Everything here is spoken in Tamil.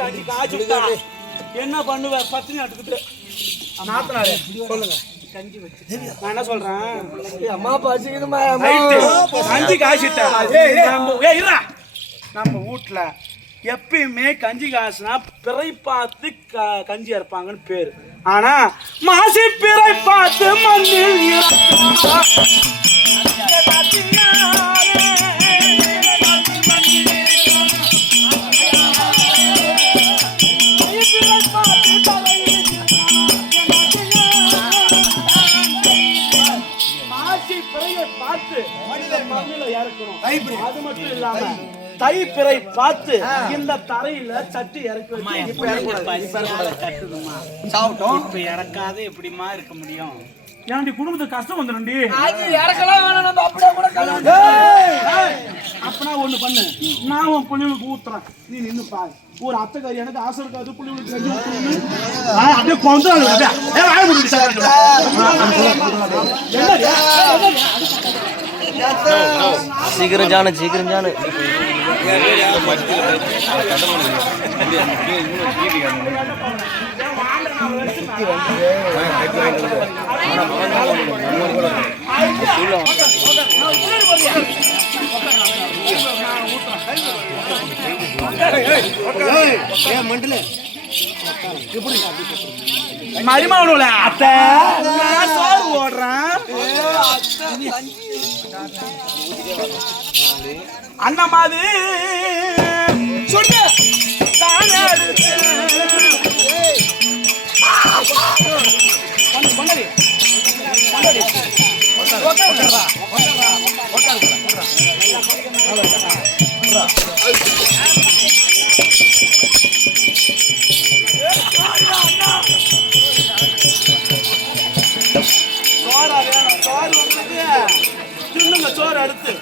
கஞ்சி காய்ச்சி என்ன பண்ணுவ பத்தினி எடுத்துக்கிட்டு நாத்தனாரே சொல்லுங்க. கஞ்சி வச்சு நான் என்ன சொல்றேன், அம்மா பசிக்குதுமா கஞ்சி காய்ச்சிட்டேன். நம்ம வீட்டுல எப்பயுமே கஞ்சி காசுனா பிறை பார்த்து கஞ்சி அரைப்பாங்கன்னு பேரு. ஆனா மாசி பிறை பார்த்து மண்ணில் அது மட்டும் இல்லாம தை பிறை பார்த்து இந்த தரையில சட்டி இறக்கி சாப்பிட்டோம். இப்ப இறக்காத எப்படிமா இருக்க முடியும்? ஏன்டி குடும்பத்துக்கு கஷ்டம் வந்துடும்டி. அப்பனா ஒண்ணு பண்ணு, நான் உன் புள்ளிகளுக்கு ஊத்துறேன், நீ நின்னு பாரு. ஒரு அத்தைக்காரி எனக்கு ஆசை இருக்காது புள்ளிகளுக்கு அப்படியே கொண்டு சீக்கிரம் ஜானு சீக்கிரம் ஜானு மரிமாவனுல அத்தை சோறு ஓடுறேன். அந்த மாதிரி சொல்லு சோறு அடுத்து